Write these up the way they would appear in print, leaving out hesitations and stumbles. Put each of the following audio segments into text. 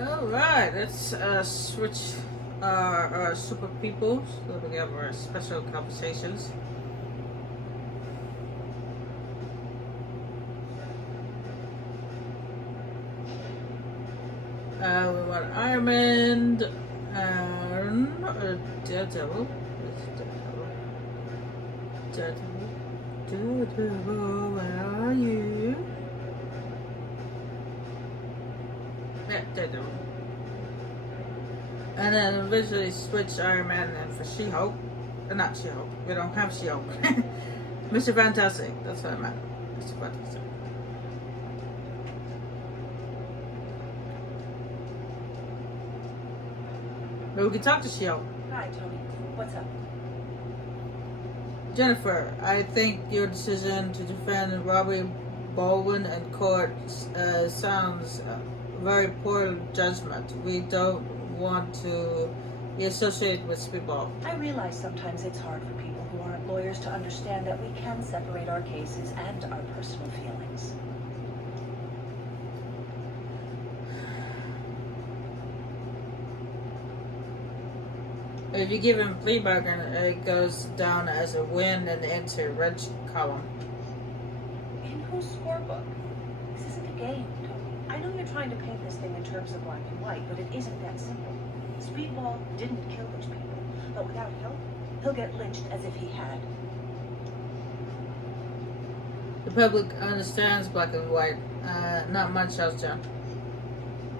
Alright, let's switch our super people so we have our special conversations. We want Iron Man and Daredevil. Where's Daredevil? Daredevil, where are you? Yeah, Daredevil. And then eventually switch Iron Man and for She-Hulk. Not She-Hulk. We don't have She-Hulk. Mr. Fantastic. That's what I meant. Mr. Fantastic. But we can talk to She-Hulk. Hi, Tony. What's up? Jennifer, I think your decision to defend Robbie Baldwin in court sounds very poor judgment. We don't want to be associated with Speedball. I realize sometimes it's hard for people who aren't lawyers to understand that we can separate our cases and our personal feelings. If you give him a plea bargain, it goes down as a win in the anti-red column. In whose scorebook? This isn't a game, Tony. I know you're trying to paint this thing in terms of black and white, but it isn't that simple. Speedball didn't kill those people, but without help, he'll get lynched as if he had. The public understands black and white. Not much else, John.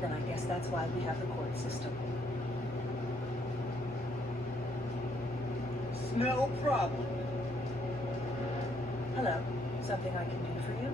Then I guess that's why we have the court system. No problem. Hello. Something I can do for you?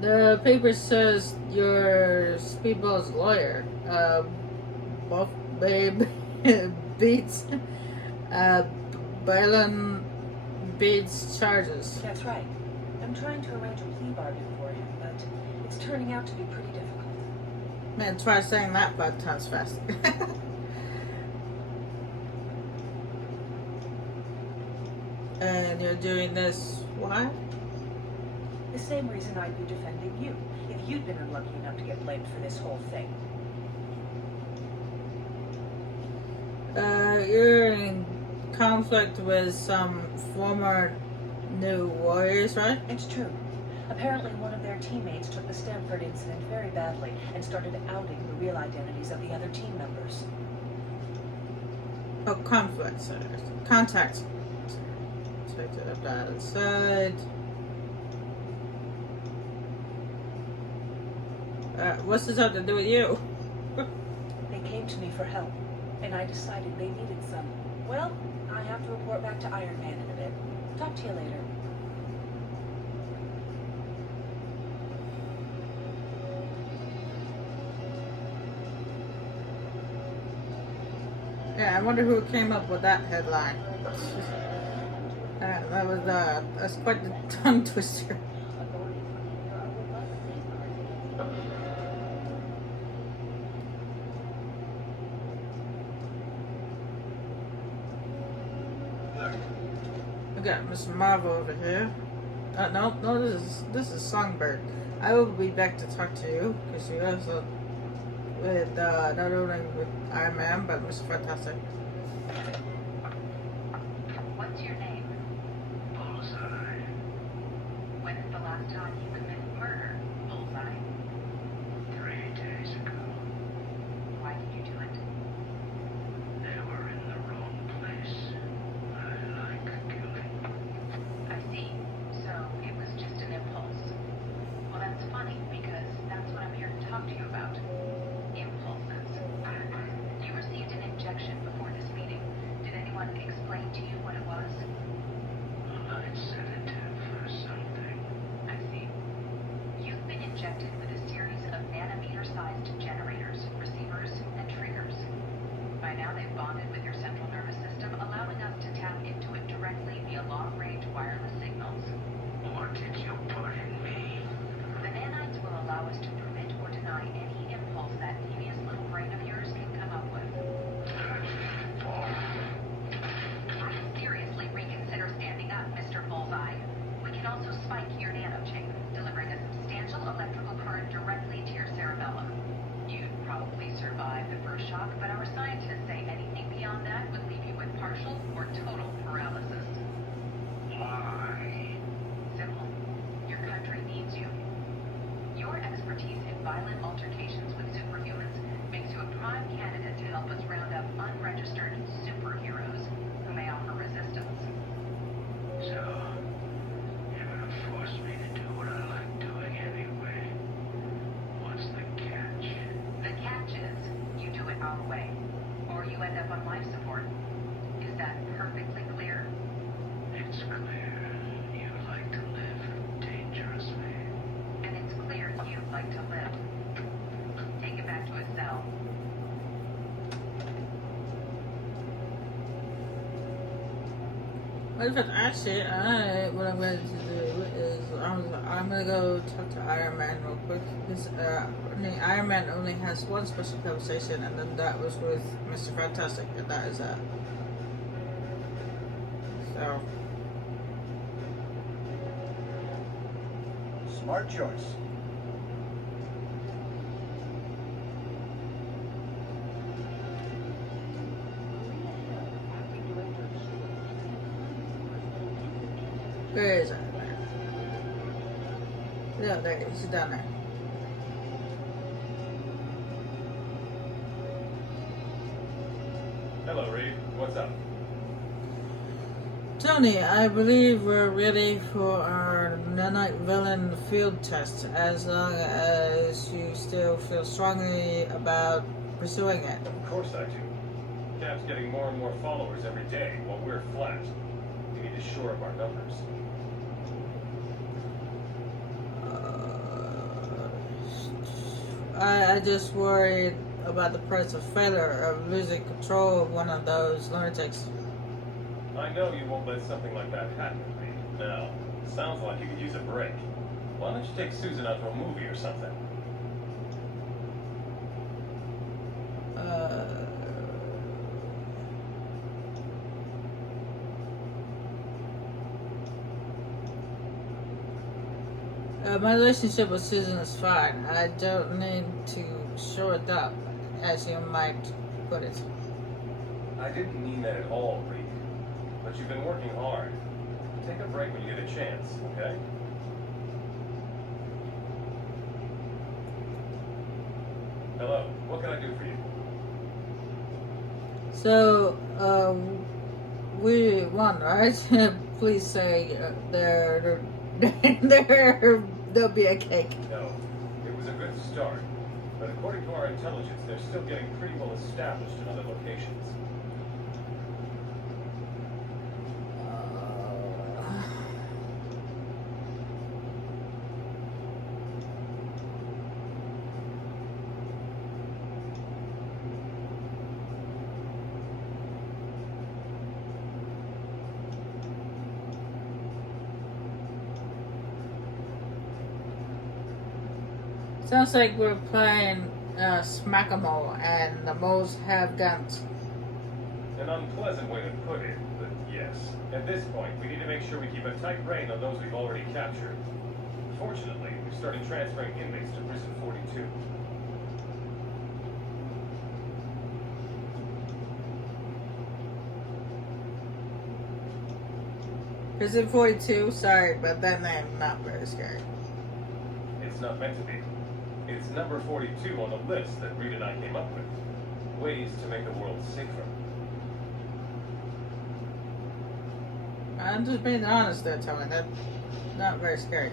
The paper says you're Speedball's lawyer. Buff Babe beats Balin beats charges. That's right. I'm trying to arrange a plea bargain for him, but it's turning out to be pretty difficult. Man, try saying that 5 times fast. And you're doing this, why? The same reason I'd be defending you, if you'd been unlucky enough to get blamed for this whole thing. You're in conflict with some former New Warriors, right? It's true. Apparently one of their teammates took the Stanford incident very badly and started outing the real identities of the other team members. Oh, conflict, sorry. Contact. Take it up that side. What's this have to do with you? They came to me for help, and I decided they needed some. Well, I have to report back to Iron Man in a bit. Talk to you later. Yeah, I wonder who came up with that headline. That's quite the tongue twister. We got Miss Marvel over here. No, this is Songbird. I will be back to talk to you because you also with not only with Iron Man but Mr. Fantastic. What's your name? Bullseye. When is the last time you committed murder, Bullseye? 3 days ago. Why did you do it? They were in the wrong place. I like killing. I see. So it was just an impulse. Well, that's funny because that's what I'm here to talk to you about. Impulses. You received an injection before this meeting. Did anyone explain to you what it was? A light sedative or something. I see. You've been injected with a series of nanometer-sized generators, receivers, and triggers. By now they've bonded with your central nervous system, allowing us to tap into it directly via long-range wireless signals. What did you put in me? The nanites will allow us to permit or deny any impulse that devious little brain of yours can come up with. I seriously reconsider standing up, Mr. Bullseye. We can also spike your nanochip, delivering a substantial electrical current altercations with superhumans makes you a prime candidate to help us round up unregistered superheroes who may offer resistance. So, you're gonna force me to do what I like doing anyway. What's the catch? The catch is you do it our way, or you end up on life support. Is that perfectly clear? It's clear you like to live dangerously. And it's clear you like to live. Take it back to his cell. Well, but actually, what I'm going to do is I'm going to go talk to Iron Man real quick. Because Iron Man only has one special conversation, and then that was with Mr. Fantastic, and that is that. So, Smart choice. where is Iron Man? Yeah, there he is. He's down there. Hello, Reed. What's up? Tony, I believe we're ready for our nanite villain field test, as long as you still feel strongly about pursuing it. Of course I do. Cap's getting more and more followers every day, while we're flat. We need to shore up our numbers. I just worried about the price of failure of losing control of one of those lunatics. I know you won't let something like that happen, Reed. Now, sounds like you could use a break. Why don't you take Susan out to a movie or something? My relationship with Susan is fine. I don't need to shore it up, as you might put it. I didn't mean that at all, Reed. But you've been working hard. Take a break when you get a chance, okay? Hello, what can I do for you? So, we won, right? Please say there'll be a cake. No, it was a good start. But according to our intelligence, they're still getting pretty well established in other locations. Sounds like we're playing Smack-a-Mole, and the moles have guns. An unpleasant way to put it, but yes. At this point, we need to make sure we keep a tight rein on those we've already captured. Fortunately, we've started transferring inmates to Prison 42. Prison 42, sorry, but that name not very scary. It's not meant to be. It's number 42 on the list that Reed and I came up with. Ways to make the world safer. I'm just being honest there, Tony. That's not very scary.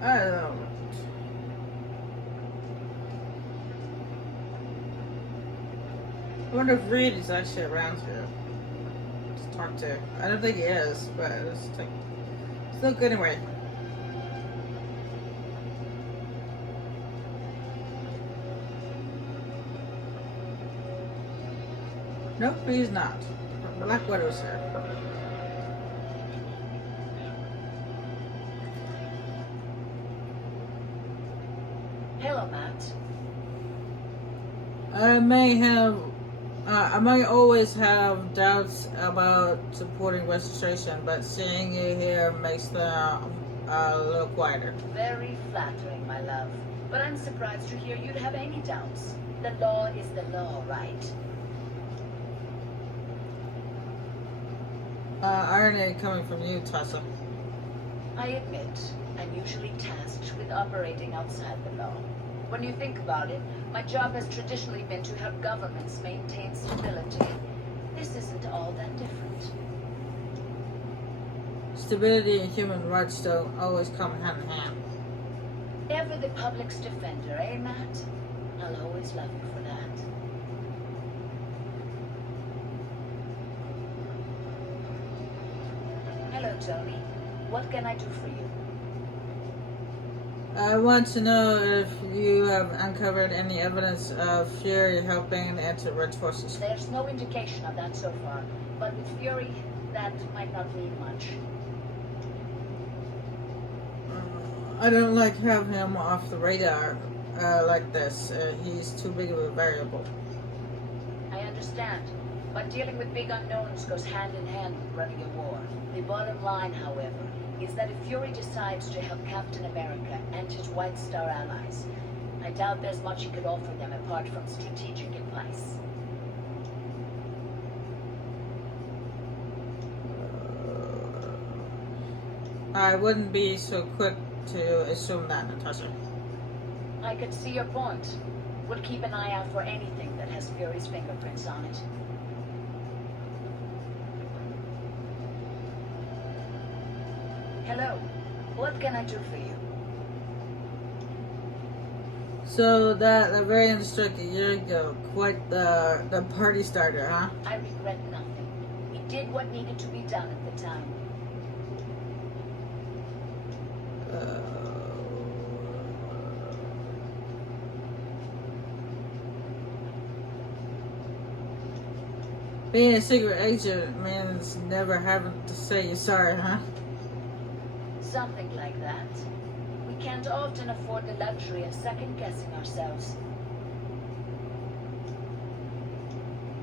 I don't know. I wonder if Reed is actually around here to talk to. I don't think he is, but it's like, still good anyway. Nope, he's not. Black Widow's here. Hello, Matt. I may always have doubts about supporting registration, but seeing you here makes them a little quieter. Very flattering, my love. But I'm surprised to hear you'd have any doubts. The law is the law, right? Irony coming from you, Tessa. I admit, I'm usually tasked with operating outside the law. When you think about it, my job has traditionally been to help governments maintain stability. This isn't all that different. Stability and human rights don't always come hand in hand. Ever the public's defender, eh, Matt? I'll always love you for that. Hello, Tony. What can I do for you? I want to know if you have uncovered any evidence of Fury helping the anti-Red forces. There's no indication of that so far, but with Fury, that might not mean much. I don't like having him off the radar like this. He's too big of a variable. I understand, but dealing with big unknowns goes hand in hand with running a war. The bottom line, however, is that if Fury decides to help Captain America and his White Star allies, I doubt there's much he could offer them apart from strategic advice. I wouldn't be so quick to assume that, Natasha. I could see your point. We'll keep an eye out for anything that has Fury's fingerprints on it. Hello. What can I do for you? So that Laverian struck a year ago, quite the party starter, huh? I regret nothing. We did what needed to be done at the time. Being a secret agent means never having to say you're sorry, huh? Something like that. We can't often afford the luxury of second-guessing ourselves.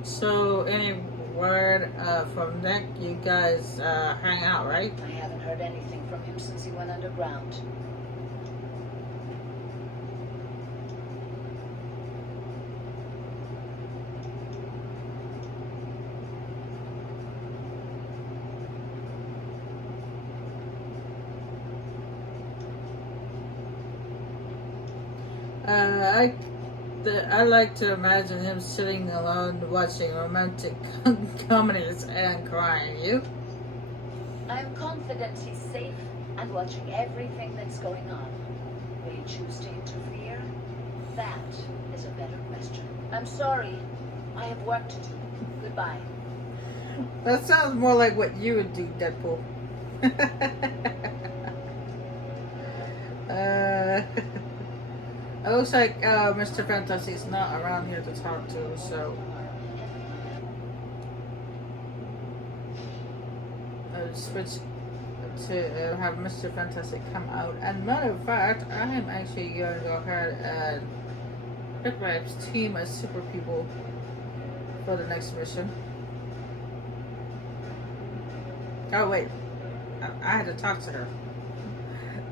So, any word from Nick? You guys hang out, right? I haven't heard anything from him since he went underground. I like to imagine him sitting alone watching romantic comedies and crying. You? I am confident he's safe and watching everything that's going on. Will you choose to interfere? That is a better question. I'm sorry. I have work to do. Goodbye. That sounds more like what you would do, Deadpool. It looks like Mr. Fantasy's not around here to talk to, so I'll switch to have Mr. Fantastic come out. And matter of fact, I am actually going to go ahead and pick my team as super people for the next mission. Oh wait, I had to talk to her.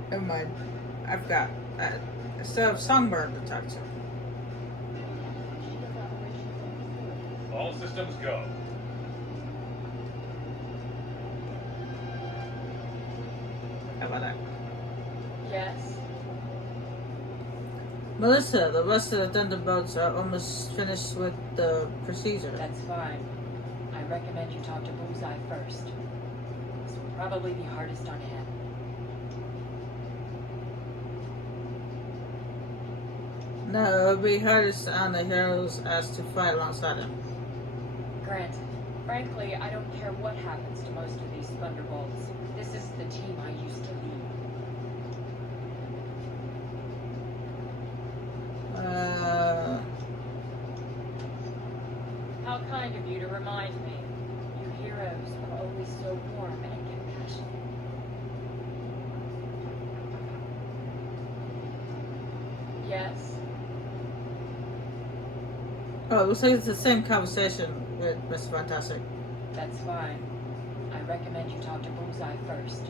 Never mind, I forgot. I still have Songbird to talk to. All systems go. How about that? Yes. Melissa, the rest of the Thunderbolts are almost finished with the procedure. That's fine. I recommend you talk to Bullseye first. This will probably be hardest on him. No, it would be hardest on the heroes as to fight alongside him. Granted. Frankly, I don't care what happens to most of these Thunderbolts. This is the team I used to lead. How kind of you to remind me. You heroes are always so warm and compassionate. Yes? Oh, it looks like it's the same conversation with Mr. Fantastic. That's fine. I recommend you talk to Bullseye first.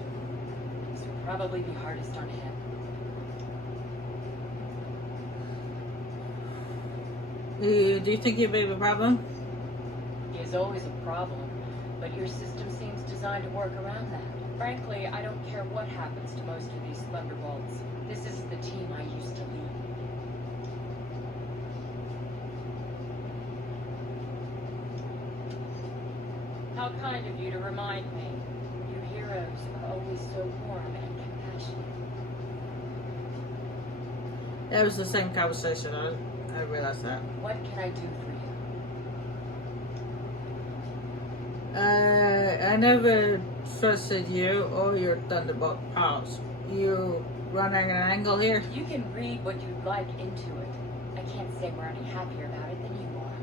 This will Probably be hardest on him. Do you think you'd be a problem? He is always a problem, but your system seems designed to work around that. Frankly, I don't care what happens to most of these Thunderbolts. This is the team I used to lead. How kind of you to remind me. You heroes are always so warm and compassionate. That was the same conversation. I realized that. What can I do for you? I never trusted you or your Thunderbolt pals. You running an angle here? You can read what you'd like into it. I can't say we're any happier about it than you are.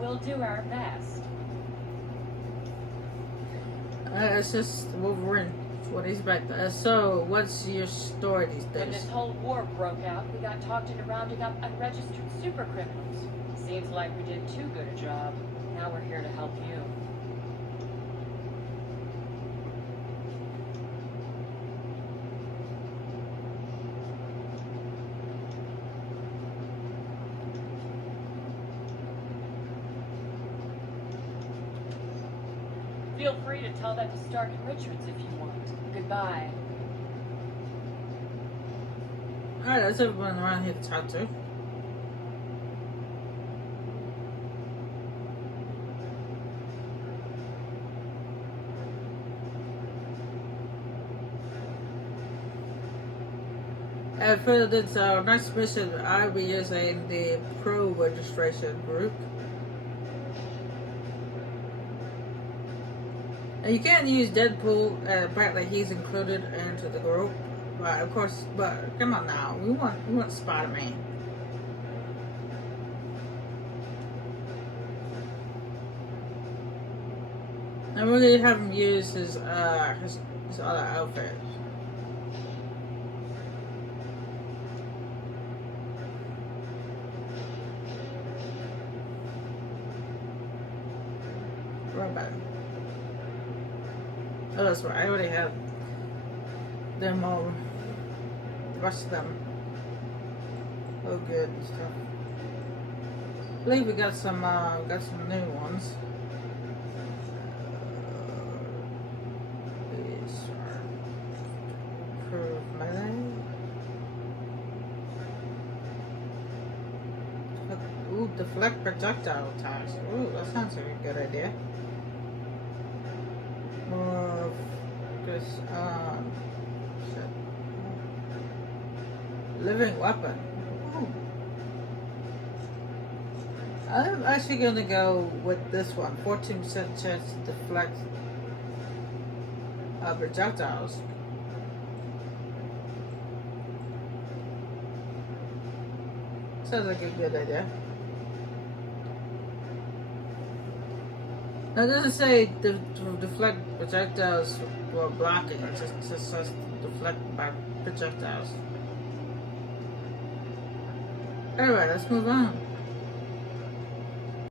We'll do our best. It's just Wolverine. What he's back there. So, what's your story these When days? this whole war broke out, we got talked into rounding up unregistered super criminals. Seems like we did too good a job. Now we're here to help you. Feel free to tell that to Stark and Richards if you want. Goodbye. Alright, that's everyone around here to talk to. For this next mission, I'll be using the Pro registration group. And you can't use Deadpool, apparently he's included into the group. But of course, but come on now, we want Spider-Man. And we're gonna have him use his other outfit. Right back. Oh, that's right. I already have them all. The rest of them. Oh, good and stuff. I believe we got some new ones. These are improved melee. Ooh, deflect projectile attacks. Ooh, that sounds like a good idea. More this shit. Living weapon. Ooh. I'm actually gonna go with this one. 14% chance to deflect projectiles. Sounds like a good idea. Now, it doesn't say to deflect projectiles while blocking, it just says deflect by projectiles. Anyway, let's move on.